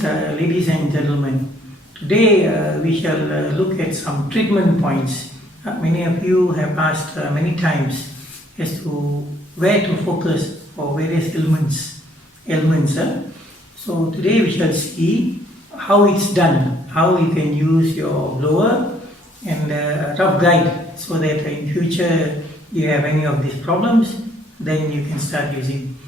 Greetings, ladies and gentlemen. Today we shall look at some treatment points. Many of you have asked many times as to where to focus for various ailments. So today we shall see how it's done, how you can use your blower and rough guide so that in future you have any of these problems, then you can start using.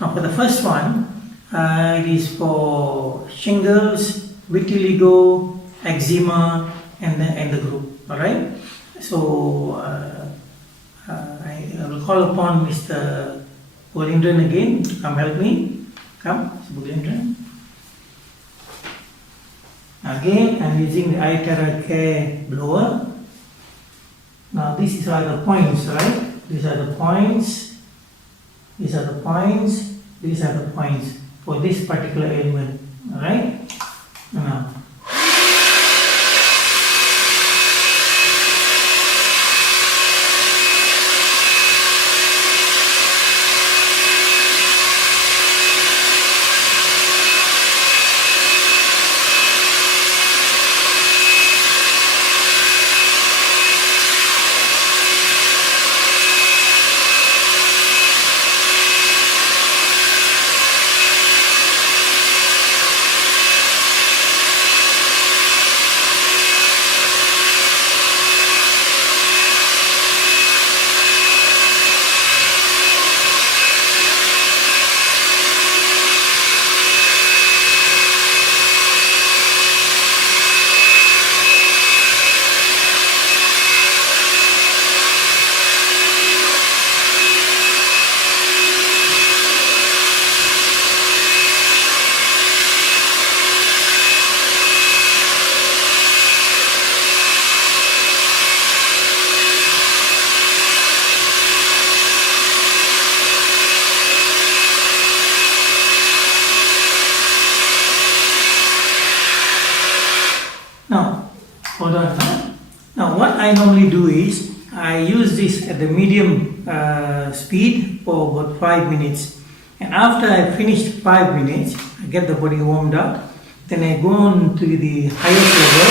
Now for the first one, it is for shingles, vitiligo, eczema and the group. Alright, so I will call upon Mr. Bolindran again to come help me. Come, Mr. Bolindran. Again, I'm using the iTeraCare blower. Now these are the points, right? These are the points. These are the points. These are the points for this particular ailment. Alright? Now. Now, hold on. Now, what I normally do is I use this at the medium speed for about 5 minutes, and after I finished 5 minutes, I get the body warmed up. Then I go on to the highest level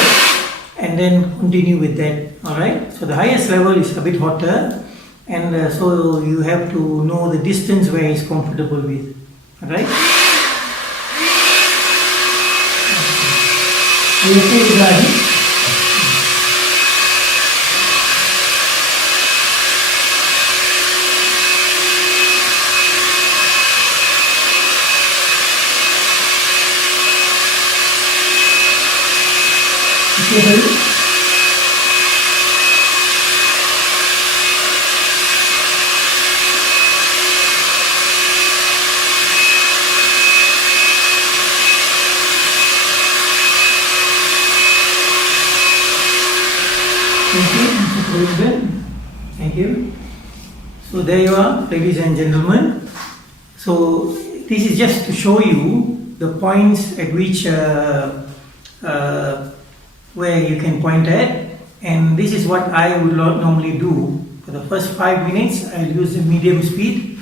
and then continue with that. Alright, so the highest level is a bit hotter, and so you have to know the distance where it's comfortable with. Alright. You see that? Okay. Thank you. So there you are, ladies and gentlemen. So this is just to show you the points at which where you can point at, and this is what I would normally do. For the first 5 minutes, I'll use the medium speed,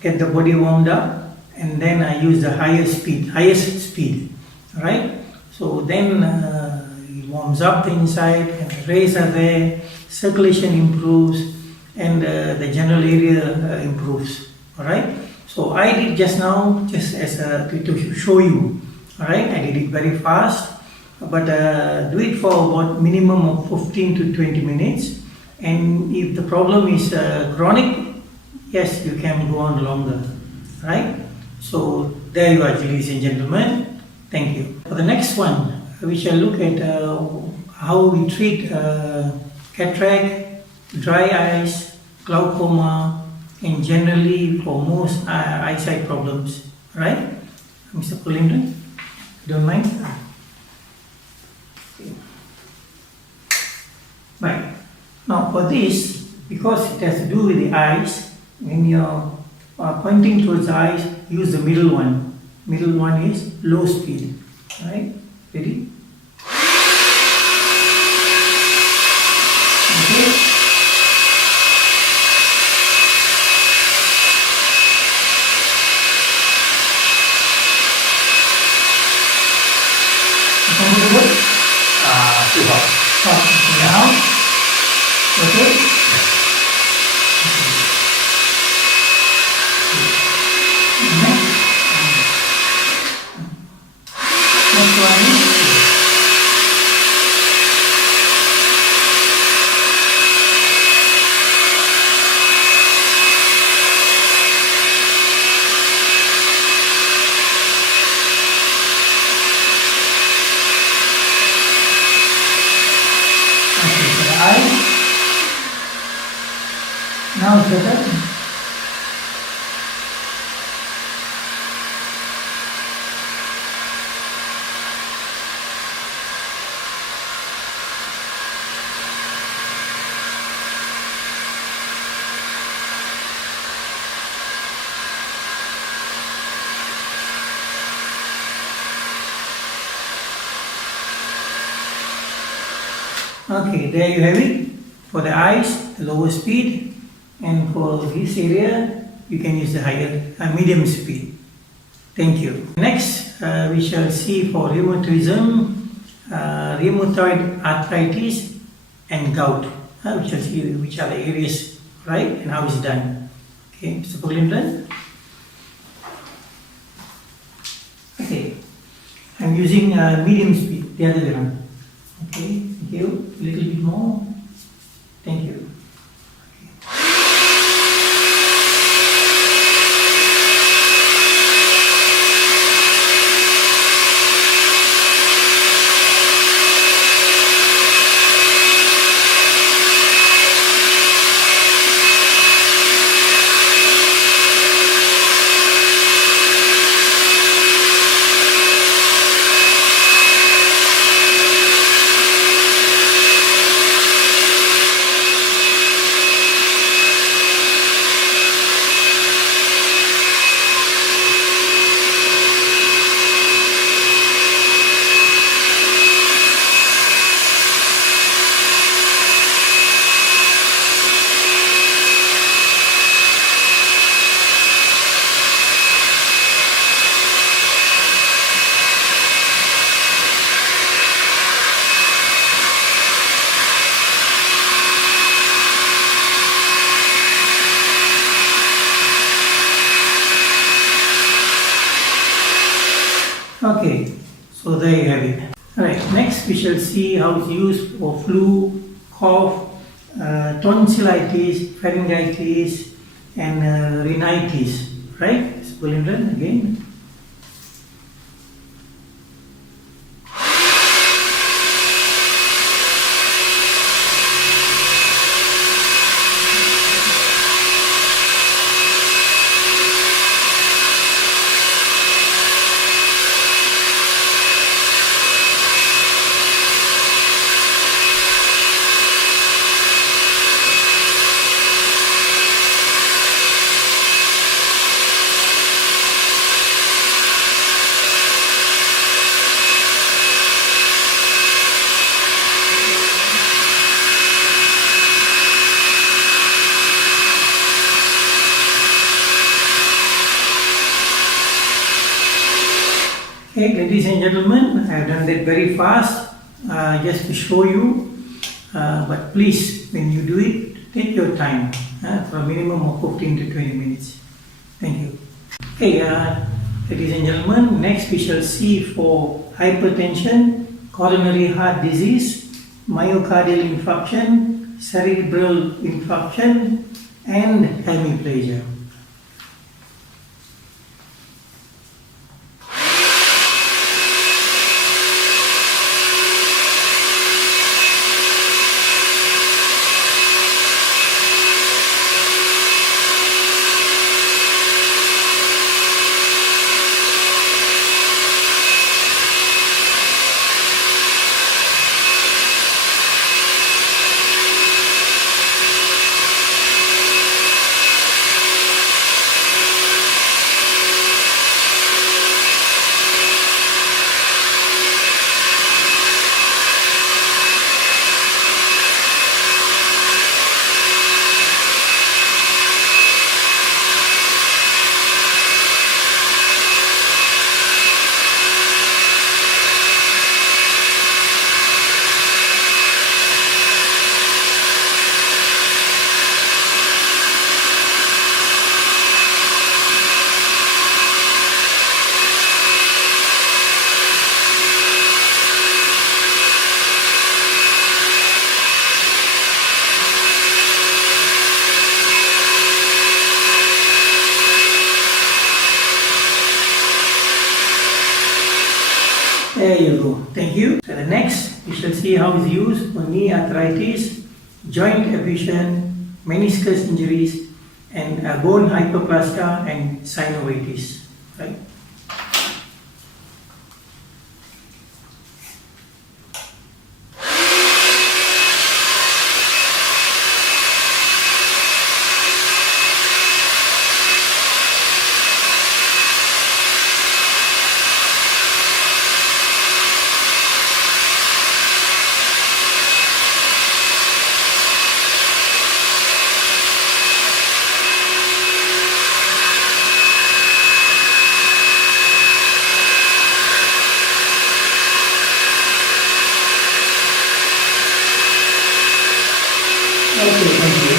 get the body warmed up, and then I use the highest speed. Alright? So then it warms up the inside, and the rays are there, circulation improves, and the general area improves. Alright? So I did just now, just as to show you. Alright? I did it very fast, but do it for about minimum of 15 to 20 minutes. And if the problem is chronic, yes, you can go on longer. Right? So there you are, ladies and gentlemen. Thank you. For the next one, we shall look at how we treat cataract, dry eyes, glaucoma, and generally for most eyesight problems. Right? Mr. Polindran, if you don't mind. Right. Now for this, because it has to do with the eyes, when you're pointing towards the eyes, use the middle one. Middle one is low speed. Right? Ready? Okay. Okay, now, okay. Next one. Okay, for the eyes. Now it's better. Okay, there you have it. For the eyes, the lower speed, and for this area, you can use the higher, medium speed. Thank you. Next, we shall see for rheumatism, rheumatoid arthritis, and gout. We shall see which are the areas, right, and how it's done. Okay, Mr. Puglimran. Okay, I'm using medium speed, the other way around. Okay, thank you. A little bit more. Thank you. Okay, so there you have it. Alright, next we shall see how it's used for flu, cough, tonsillitis, pharyngitis, and rhinitis. Right? So, Bulindran again. Okay, ladies and gentlemen, I have done that very fast just to show you, but please, when you do it, take your time for a minimum of 15 to 20 minutes. Thank you. Okay, ladies and gentlemen, next we shall see for hypertension, coronary heart disease, myocardial infarction, cerebral infarction, and hemiplegia. There you go. Thank you. So the next, we shall see how it's used for knee arthritis, joint effusion, meniscus injuries, and bone hyperplasia and synovitis. Right? Okay, thank you.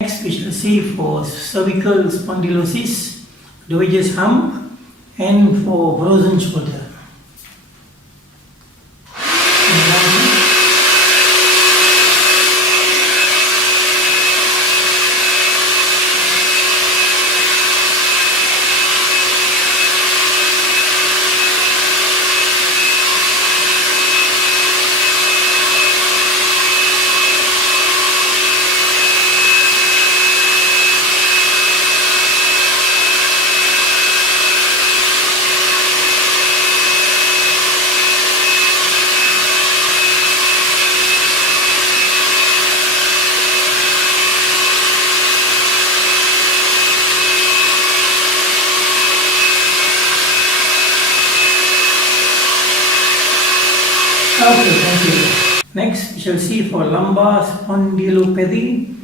Next, we shall see for cervical spondylosis, Dowager's hump, and for frozen shoulder. Okay, thank you. Next, we shall see for lumbar spondylopathy,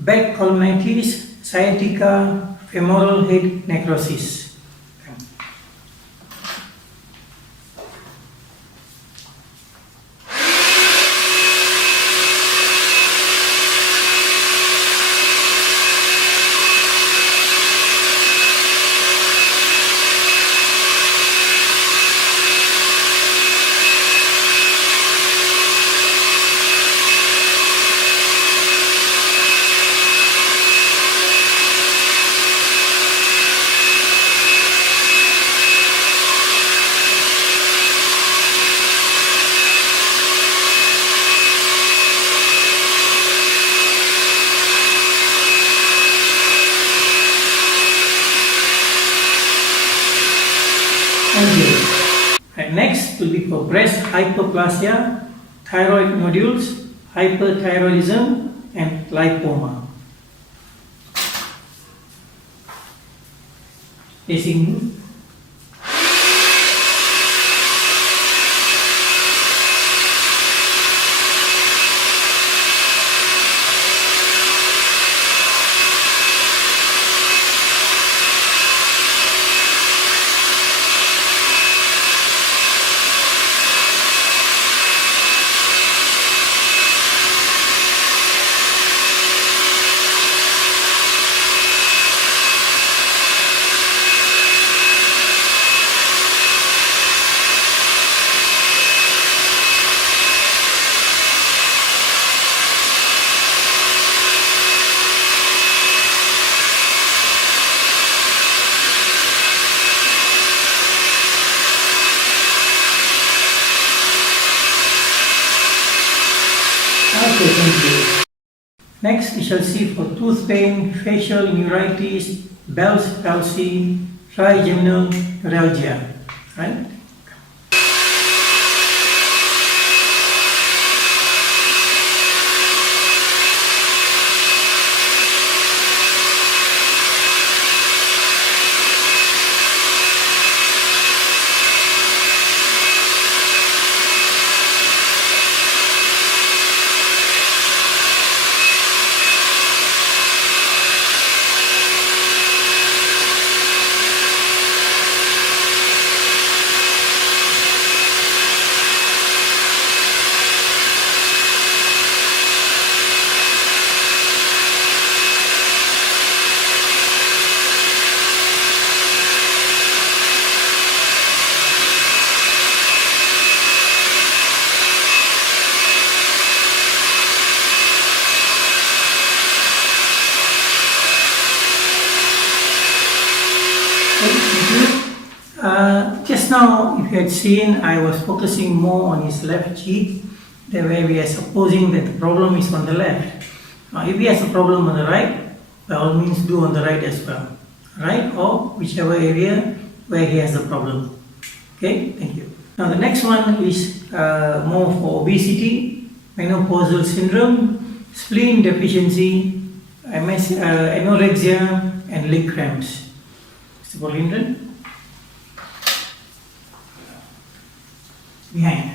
back colonitis, sciatica, femoral head necrosis. And next will be for breast hyperplasia, thyroid nodules, hyperthyroidism, and lipoma. Facing Okay, thank you. Next, we shall see for tooth pain, facial neuritis, Bell's palsy, trigeminal neuralgia. Right? Just now, if you had seen, I was focusing more on his left cheek, the way we are supposing that the problem is on the left. Now, if he has a problem on the right, by all means do on the right as well, right, or whichever area where he has the problem. Okay, thank you. Now the next one is more for obesity, menopausal syndrome, spleen deficiency, anorexia, and leg cramps. Mr. Bolindran? Behind.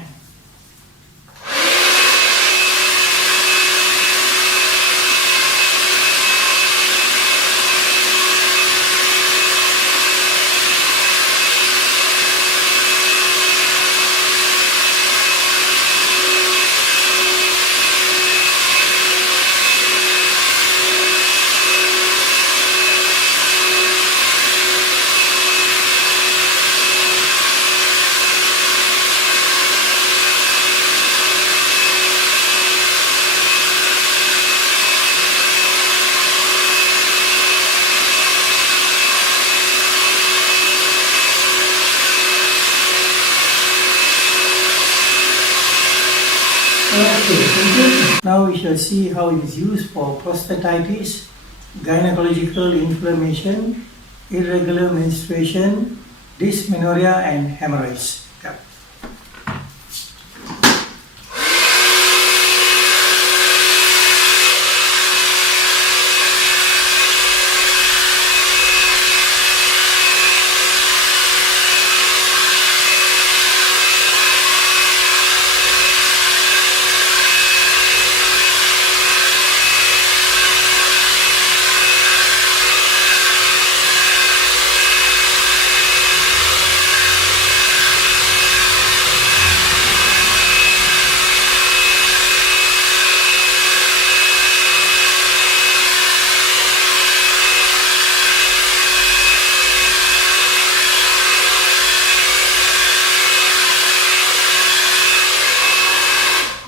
Now we shall see how it is used for prostatitis, gynecological inflammation, irregular menstruation, dysmenorrhea, and hemorrhoids.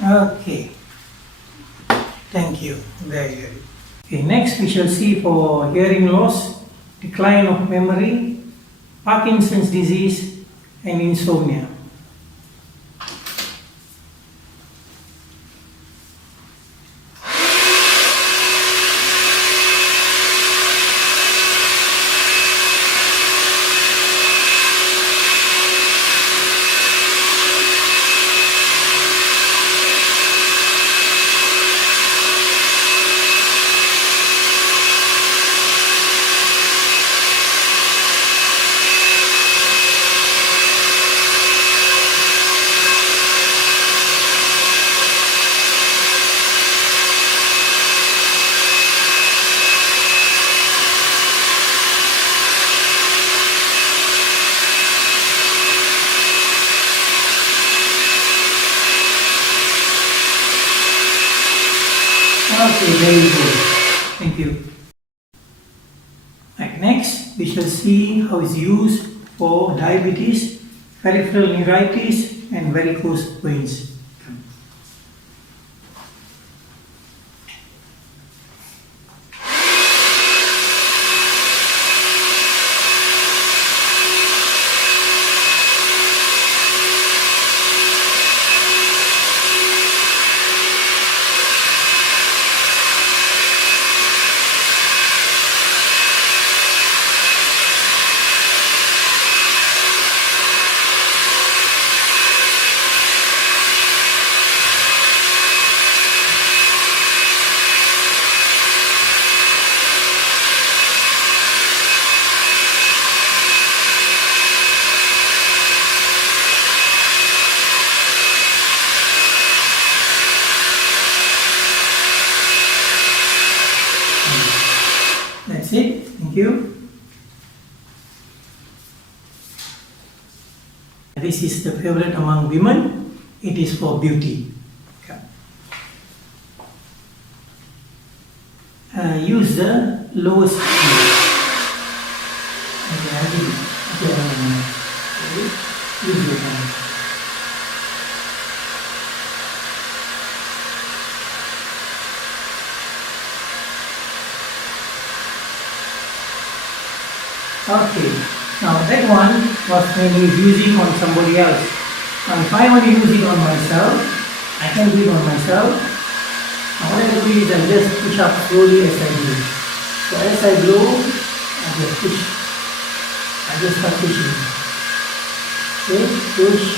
Okay, thank you. Very good. Okay, next we shall see for hearing loss, decline of memory, Parkinson's disease, and insomnia. Okay, very good. Thank you. Right, next, we shall see how it's used for diabetes, peripheral neuritis, and varicose veins. That's it. Thank you. This is the favorite among women. It is for beauty. Use the lowest speed. Use your hand. Okay, Now that one was mainly using on somebody else. Now if I want to use it on myself, I can do it on myself. Now what I do is I just push up slowly as I do. So as I blow, I just push. I just start pushing. Okay, push,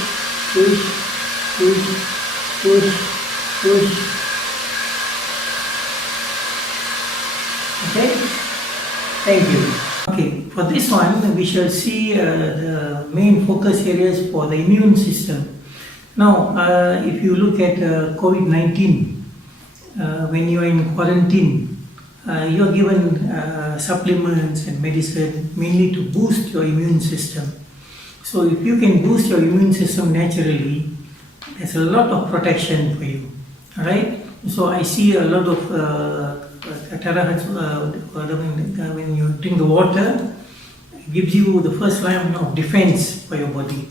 push, push, push, push. Okay, thank you. Okay, for this one, we shall see the main focus areas for the immune system. Now, if you look at COVID-19, when you are in quarantine, you are given supplements and medicine mainly to boost your immune system. So if you can boost your immune system naturally, there's a lot of protection for you. Alright? So I see a lot of terahertz when you drink the water, it gives you the first line of defense for your body.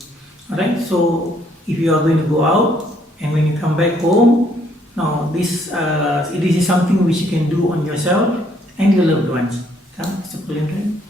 Alright? So if you are going to go out and when you come back home, now this it is something which you can do on yourself and your loved ones. Come, Mr. Pulliam.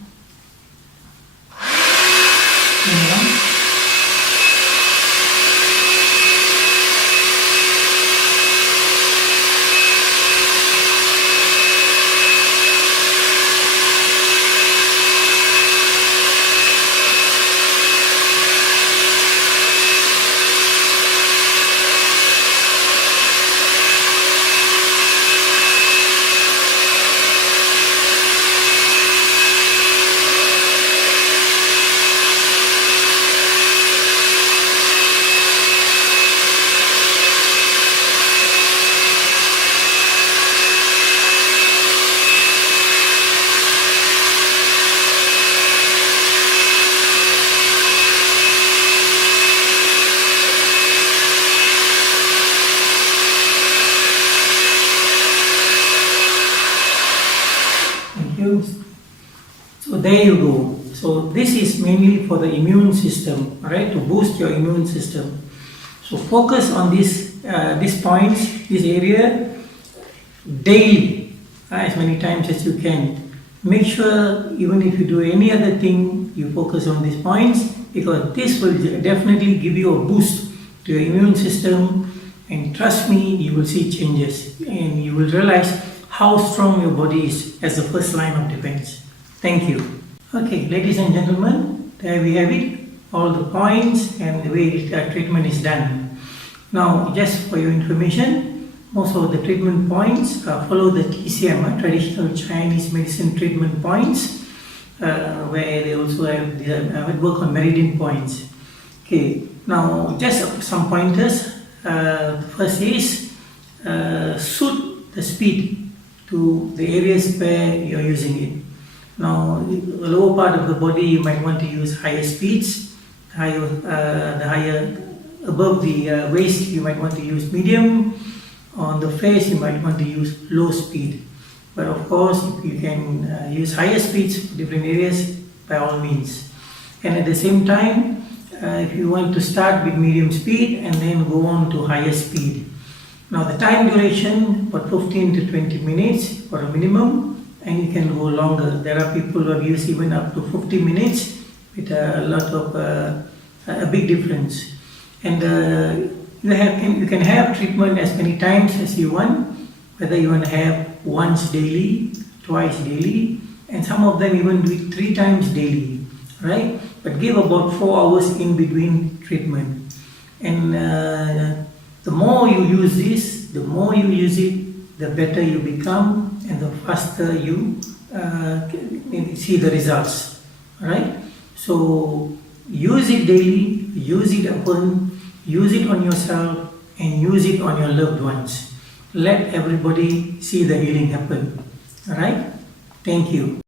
So there you go. So this is mainly for the immune system, right? To boost your immune system. So focus on these points, this area daily, as many times as you can. Make sure even if you do any other thing, you focus on these points because this will definitely give you a boost to your immune system. And trust me, you will see changes and you will realize how strong your body is as the first line of defense. Thank you. Okay, ladies and gentlemen, there we have it, all the points and the way treatment is done. Now, just for your information, most of the treatment points follow the TCM, traditional Chinese medicine treatment points, where they also have work on meridian points. Okay, now just some pointers. First is suit the speed to the areas where you are using it. Now, the lower part of the body you might want to use higher speeds, the higher above the waist you might want to use medium. On the face you might want to use low speed. But of course, if you can use higher speeds for different areas, by all means. And at the same time, if you want to start with medium speed and then go on to higher speed. Now the time duration for 15 to 20 minutes for a minimum, and you can go longer. There are people who have used even up to 50 minutes with a lot of a big difference. And you can have treatment as many times as you want, whether you want to have once daily, twice daily, and some of them even do it 3 times daily, right? But give about 4 hours in between treatment. And the more you use this, the more you use it, the better you become and the faster you see the results, right? So use it daily, use it often, use it on yourself and use it on your loved ones. Let everybody see the healing happen, alright? Thank you.